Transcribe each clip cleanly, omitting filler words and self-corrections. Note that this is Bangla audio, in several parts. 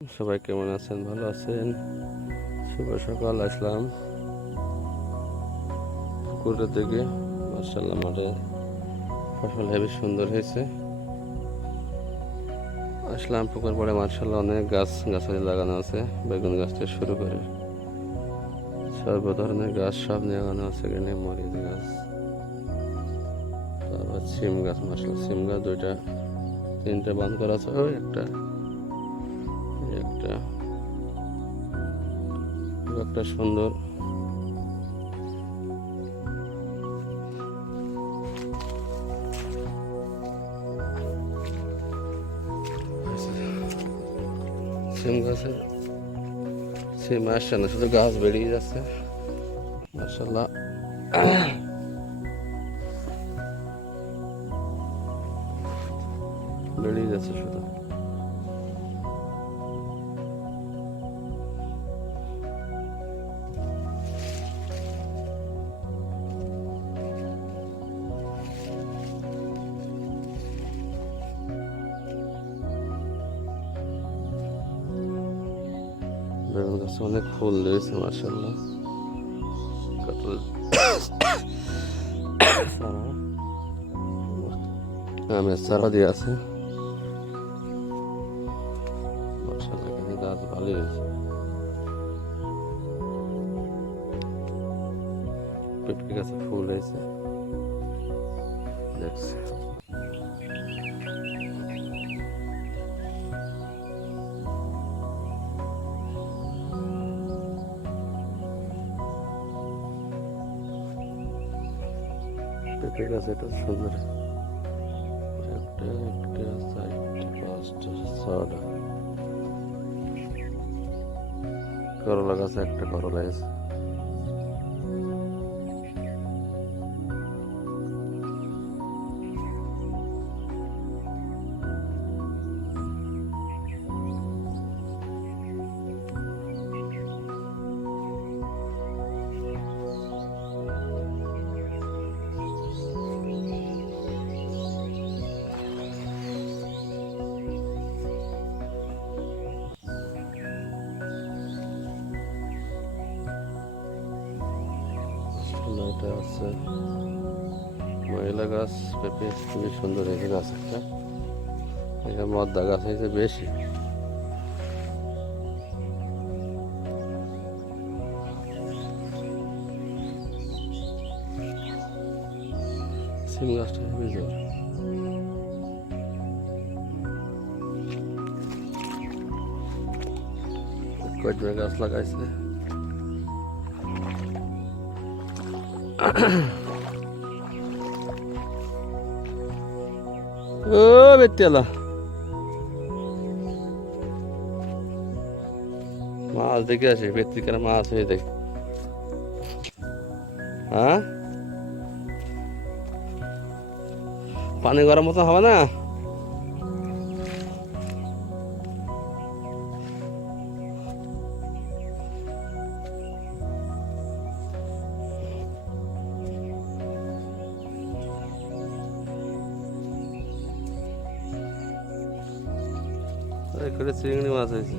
সবাই কেমন আছেন? ভালো আছেন? শুভ সকাল। আসলাম পুকুরের দিকে। মার্শাল্লাহ, মাঠে ফসল হেবি সুন্দর হয়েছে। আসলাম পুকুর পরে, মার্শাল্লাহ অনেক গাছালি লাগানো আছে। বেগুন গাছ থেকে শুরু করে সর্ব ধরনের গাছ সব লাগানো আছে এখানে। মরিচ গাছ, তারপর সিম গাছ। মার্শাল্লাহ সিম গাছ দুইটা তিনটা বাঁধ করা আছে। ওই একটা একটা একটা সুন্দর সিম গাছের সিম আসছে না, শুধু গাছ বেরিয়ে যাচ্ছে। মার্শাল্লাহ বেরিয়ে যাচ্ছে শুধু। বেগুন গাছে অনেক ফুল দিয়েছে মার্শাল্লাহ। কাতল আমের চারা দিয়ে আছে মার্শাল্লাহ। এখানে গাছ ভালোই হয়েছে। পেঁপে গাছে ফুল হয়েছে দেখছি। পেঁপে গাছ এটা সুন্দর। একটা একটা চারটে পাঁচটা ছটা করলা গাছে একটা করলা আছে। এটা আছে মহিলা গাছ। পেঁপে খুবই সুন্দর হয়েছে গাছ একটা। এটা মদ্দা গাছ হয়েছে বেশি। সিম গাছটা হেবি জোর। কয়েকটা গাছ লাগাইছে। ও বেতিয়ালা মাছ দেখে আসি। বেত্রিকার মাছ হয়ে দেখ। হ্যাঁ, পানি গরম মতো হবে না? করে চিংড়ি মাছ হয়েছে।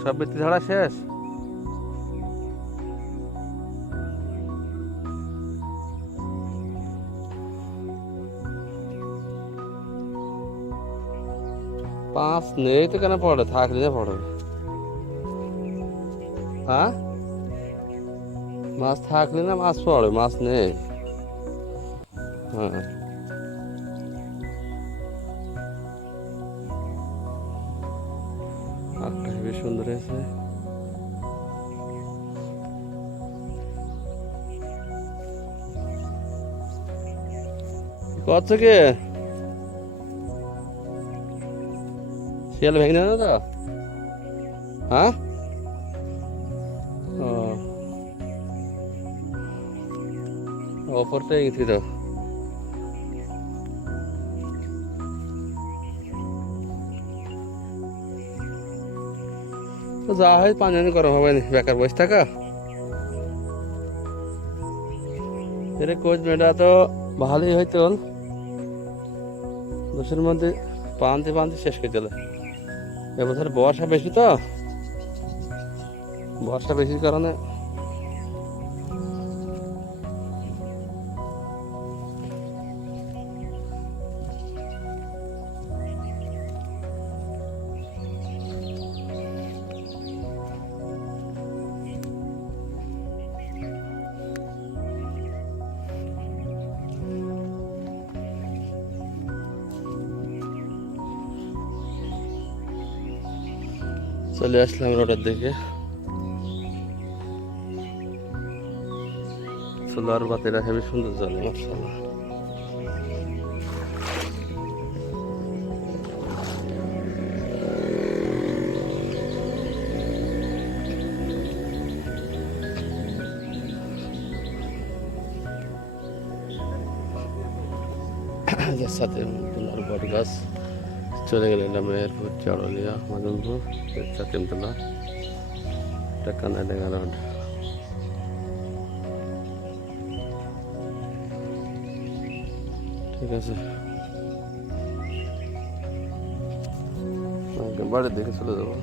সব বেত্রি ধরা শেষ। মাছ নেই তো কেন পড়ে? থাকলে না পড়বে। হ্যাঁ, মাছ থাকলে না মাছ পড়ে, মাছ নেই। হ্যাঁ, আটটা হেবি সুন্দর হয়েছে। কত থেকে শিয়াল ভেঙে না তো? হ্যাঁ, ও ওপরটাই গেছি তো। তো যা হয় পানি গরম হবে না, বেকার বসে থাকা। এর কোচ মেয়েটা তো ভালোই হয়তো দোষের মধ্যে পানতে পানতে শেষ করে দিলে। এবছর বর্ষা বেশি তো, বর্ষা বেশির কারণে চলে আসলাম রোডের দিকে। সোলার বাতিটা হেবি সুন্দর জ্বলে মাশাআল্লাহ। সাথে তোমার বট গাছ চলে গেলাম এয়ারপোর্ট চাউলিয়া মাদনপুর চাতিমতলা টাকানাডাঙ্গা রোড। ঠিক আছে, বাড়ির দিকে চলে যাবো।